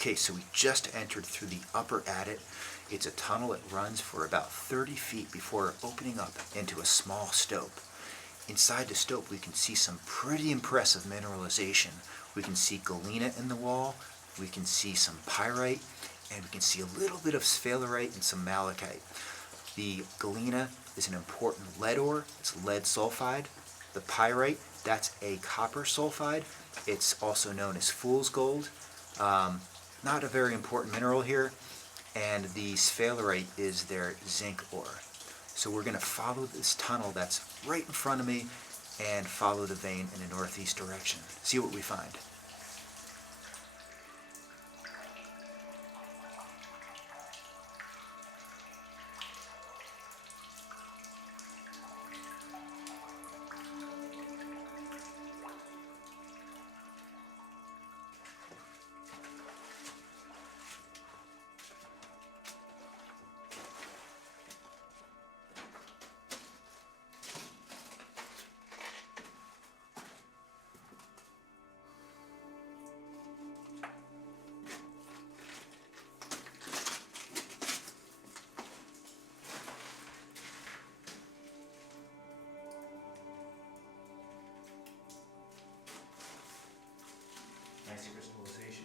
Okay, so we just entered through the upper adit. It's a tunnel that runs for about 30 feet before opening up into a small stope. Inside the stope we can see some pretty impressive mineralization. We can see galena in the wall, we can see some pyrite, and we can see a little bit of sphalerite and some malachite. The galena is an important lead ore, it's lead sulfide. The pyrite, that's a copper sulfide. It's also known as fool's gold. Not a very important mineral here. And the sphalerite is their zinc ore. So we're going to follow this tunnel that's right in front of me and follow the vein in a northeast direction. See what we find. Nice crystallization.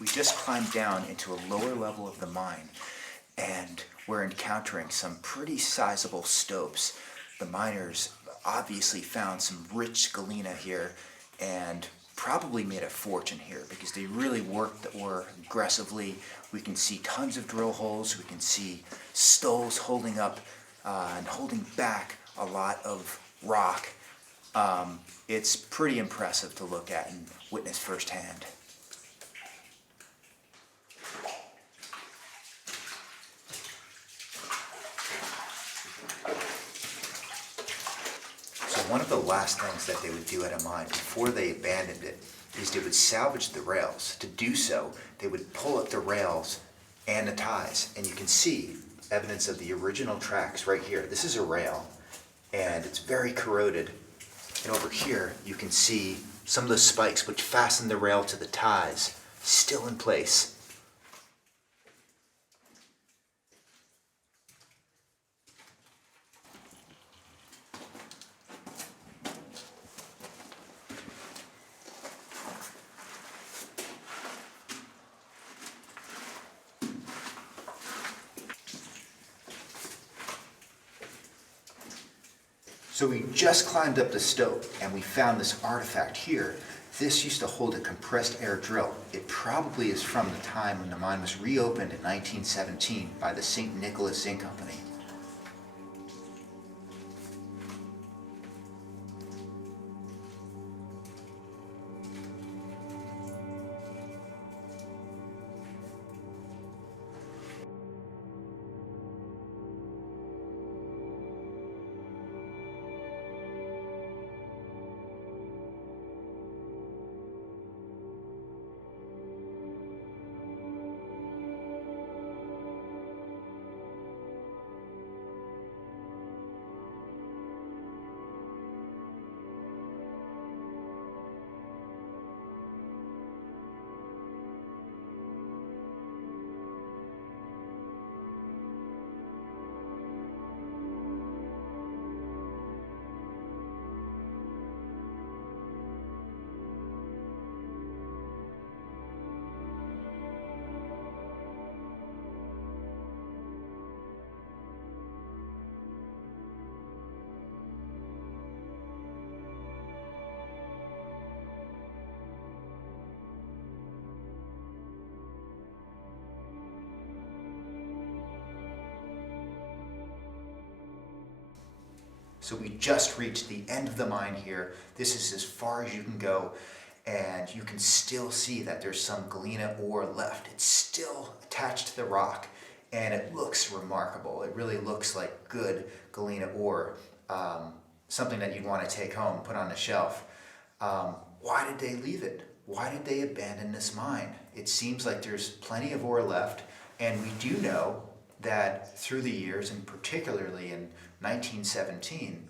We just climbed down into a lower level of the mine, and we're encountering some pretty sizable stopes. The miners obviously found some rich galena here and probably made a fortune here because they really worked the ore aggressively. We can see tons of drill holes, we can see stoves holding up and holding back a lot of rock. It's pretty impressive to look at and witness firsthand. One of the last things that they would do at a mine before they abandoned it is they would salvage the rails. To do so, they would pull up the rails and the ties. And you can see evidence of the original tracks right here. This is a rail, and it's very corroded. And over here, you can see some of the spikes which fasten the rail to the ties, still in place. So we just climbed up the stope and we found this artifact here. This used to hold a compressed air drill. It probably is from the time when the mine was reopened in 1917 by the St. Nicholas Zinc Company. So we just reached the end of the mine here. This is as far as you can go, and you can still see that there's some galena ore left. It's still attached to the rock, and it looks remarkable. It really looks like good galena ore, something that you'd want to take home, put on the shelf. Why did they leave it? Why did they abandon this mine? It seems like there's plenty of ore left, and we do know that through the years, and particularly in 1917,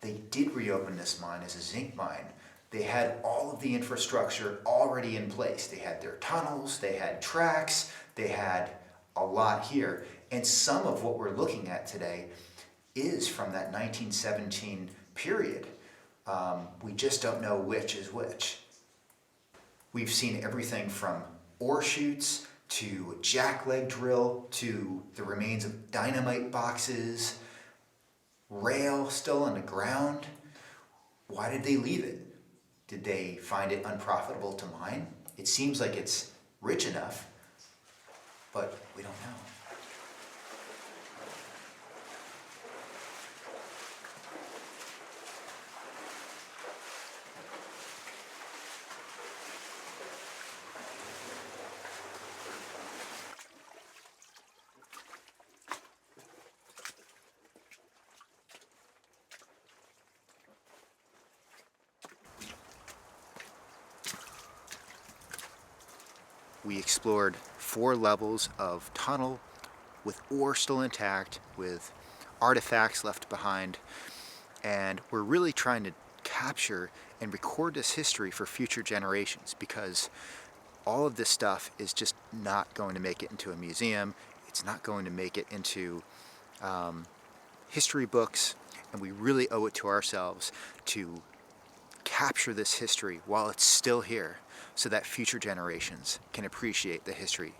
they did reopen this mine as a zinc mine. They had all of the infrastructure already in place. They had their tunnels, they had tracks, they had a lot here. And some of what we're looking at today is from that 1917 period. We just don't know which is which. We've seen everything from ore chutes to a jackleg drill to the remains of dynamite boxes, rail still on the ground. Why did they leave it? Did they find it unprofitable to mine? It seems like it's rich enough, but we don't know. We explored 4 levels of tunnel with ore still intact, with artifacts left behind, and we're really trying to capture and record this history for future generations, because all of this stuff is just not going to make it into a museum. It's not going to make it into history books, and we really owe it to ourselves to capture this history while it's still here, so that future generations can appreciate the history